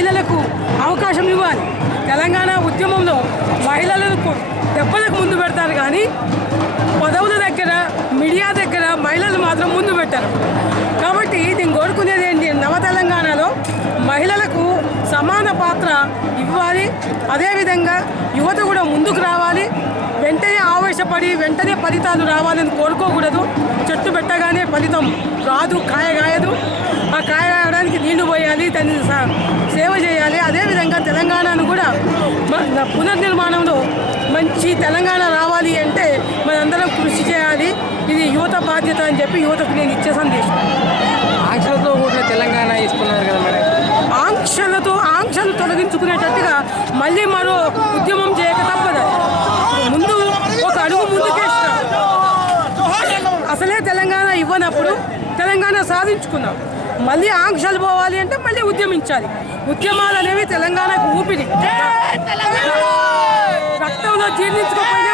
మహిళలకు అవకాశం ఇవ్వాలి. తెలంగాణ ఉద్యమంలో మహిళలకు దెబ్బలకు ముందు పెడతారు కానీ పదవుల దగ్గర మీడియా దగ్గర మహిళలు మాత్రం ముందు పెట్టారు. కాబట్టి నేను కోరుకునేది ఏంటి, నవ తెలంగాణలో మహిళలకు సమాన పాత్ర ఇవ్వాలి. అదేవిధంగా యువత కూడా ముందుకు రావాలి. వెంటనే ఆవేశపడి వెంటనే ఫలితాలు రావాలని కోరుకోకూడదు. చెట్టు పెట్టగానే ఫలితం రాదు, కాయ కాయదు. ఆ కాయ కాయడానికి నీళ్లు పోయాలి, దాన్ని సేవ చేయాలి. అదేవిధంగా తెలంగాణను కూడా పునర్నిర్మాణంలో మంచి తెలంగాణ రావాలి అంటే మనందరం కృషి చేయాలి. ఇది యువత బాధ్యత అని చెప్పి యువతకు నేను ఇచ్చే సందేశం. ఆంక్షలతో కూడిన తెలంగాణ ఇస్తున్నారు కదా మేడం. ఆంక్షలు తొలగించుకునేటట్టుగా మళ్ళీ మరో ఉద్యమం చేయక తప్పదు. ముందు ఒక అడుగు ముందుకేస్తాం. అసలే తెలంగాణ ఇవ్వనప్పుడు తెలంగాణ సాధించుకున్నాం. మళ్ళీ ఆంక్షలు పోవాలి అంటే మళ్ళీ ఉద్యమించాలి. ఉద్యమాలు అనేవి తెలంగాణకు ఊపిరి. రక్తంలో జీర్ణించుకోకపోయినా